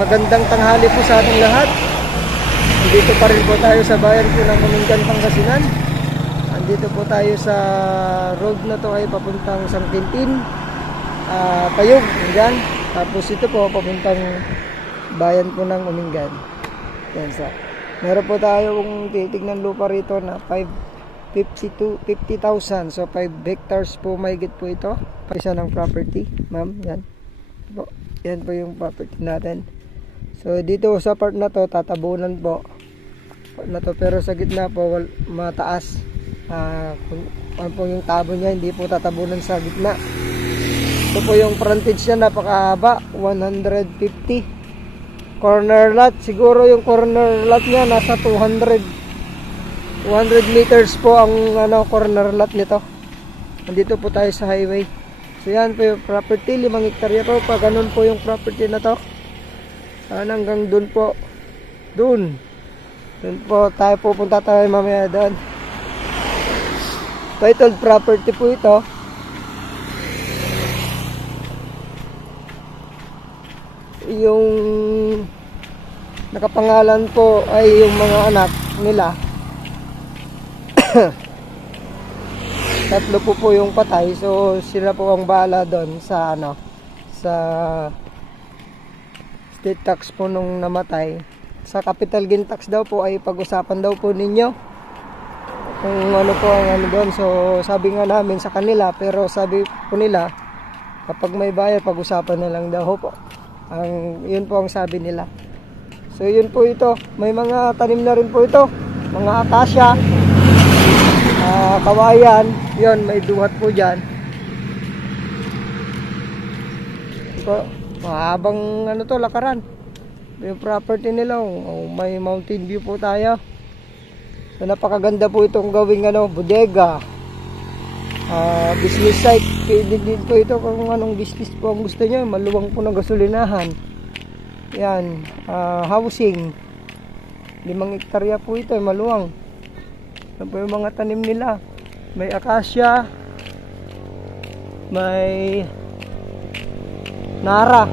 magandang tanghali po sa ating lahat. Dito pa rin po tayo sa bayan po ng Umingan, Pangasinan. Andito po tayo sa road na to ay papuntang San Quintin, Tayog, Umingan. Tapos ito po papuntang bayan po ng Umingan. Yan sa. Meron po tayong titignan lupa rito na 50,000. So 5 hectares po mahigit po ito. Paisa ng property, ma'am. Yan po. Yan po yung property natin. So dito sa part na to tatabunan po na to, pero sa gitna po mataas. Ano po yung tabo niya, hindi po tatabunan sa gitna. Ito po yung frontage niya, napakahaba, 150. Corner lot, siguro yung corner lot niya nasa 200 meters po ang corner lot nito. Nandito po tayo sa highway. So yan po yung property, 5 hektarya po. Pag ganun po yung property na to, hanggang dun po, dun po tayo pupunta tayo mamaya doon. Titled property po ito. Yung nakapangalan po ay yung mga anak nila. Tatlo po yung patay, so sila po ang bahala doon sa sa state tax po nung namatay. Sa capital gain tax daw po ay pag-usapan daw po ninyo kung ano po ang doon. So sabi nga namin sa kanila, pero sabi po nila kapag may bayad pag-usapan na lang daw po. Yun po ang sabi nila. So yun po ito, may mga tanim na rin po ito, mga akasya, kawayan, yun may duhat po dyan. So, mahabang to, lakaran yung property nila. May mountain view po tayo. So napakaganda po itong gawing bodega, business site. Pwede din po ito kung anong business po ang gusto nyo. Maluwang po ng gasolinahan. Yan, housing. 5 hektarya po ito, maluwang. Yan po yung mga tanim nila. May akasya, may nara.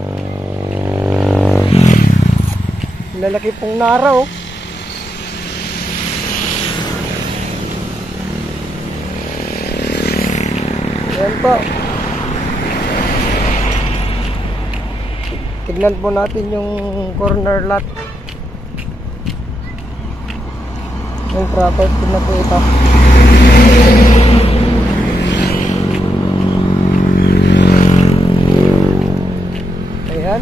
Lalaki pong nara, oh. Yan po. Tignan po natin yung corner lot. Yung property na po ito. Ayan.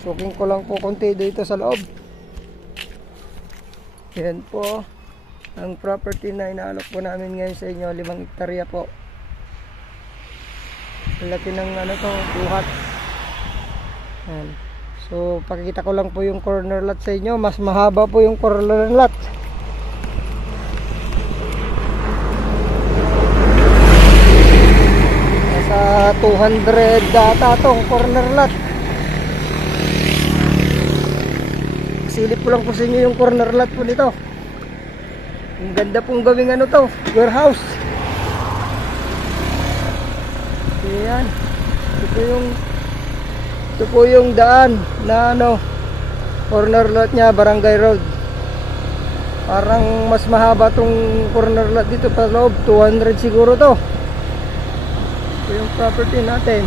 Suking ko lang po konti dito sa loob. Yan po ang property na inaalok po namin ngayon sa inyo, 5 hektarya po. Laki ng buhat. Yan. So pakikita ko lang po yung corner lot sa inyo. Mas mahaba po yung corner lot. Nasa 200 data tong corner lot. Silip ko lang po sa inyo yung corner lot po nito. Ang ganda pong gawing to, warehouse. Ayan. Ito po yung daan na corner lot nya, Barangay Road. Parang mas mahaba tong corner lot dito pa loob, 200 siguro to. Ito yung property natin.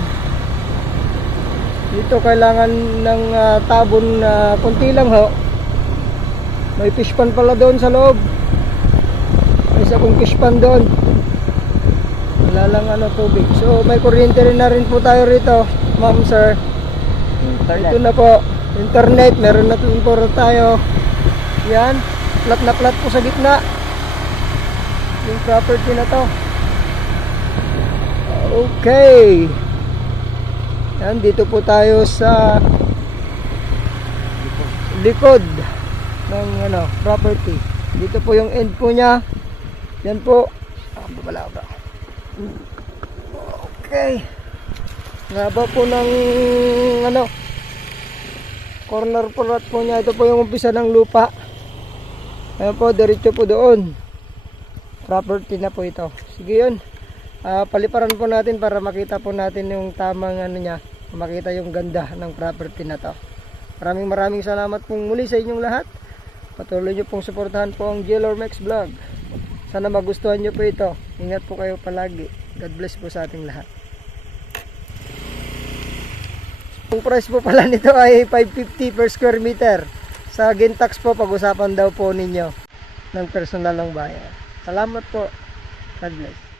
Dito kailangan ng tabon na konti lang ho. May fish pan pala doon sa loob. May isa kong fish pan doon. Wala lang tubig. So may kuryente rin na rin po tayo rito, ma'am, sir. Ito na po, internet, meron na po tayo. Yan, plat na plat po sa gitna yung property na to. Okay. Yan, dito po tayo sa likod ng property. Dito po yung end po niya. Yan po. Babala ba? Okay. Ngaba po ng corner plot po niya. Ito po yung umpisa ng lupa. Ayan po, diretso po doon. Property na po ito. Sige yun. paliparan po natin para makita po natin yung tamang ano niya, makita yung ganda ng property na to. Maraming salamat pong muli sa inyong lahat. Patuloy nyo pong suportahan po ang Jelormex Vlog. Sana magustuhan nyo po ito. Ingat po kayo palagi. God bless po sa ating lahat. Ang price po pala nito ay 550 per square meter. Sa Gintax po, pag-usapan daw po ninyo ng personal ng bayan. Salamat po. God bless.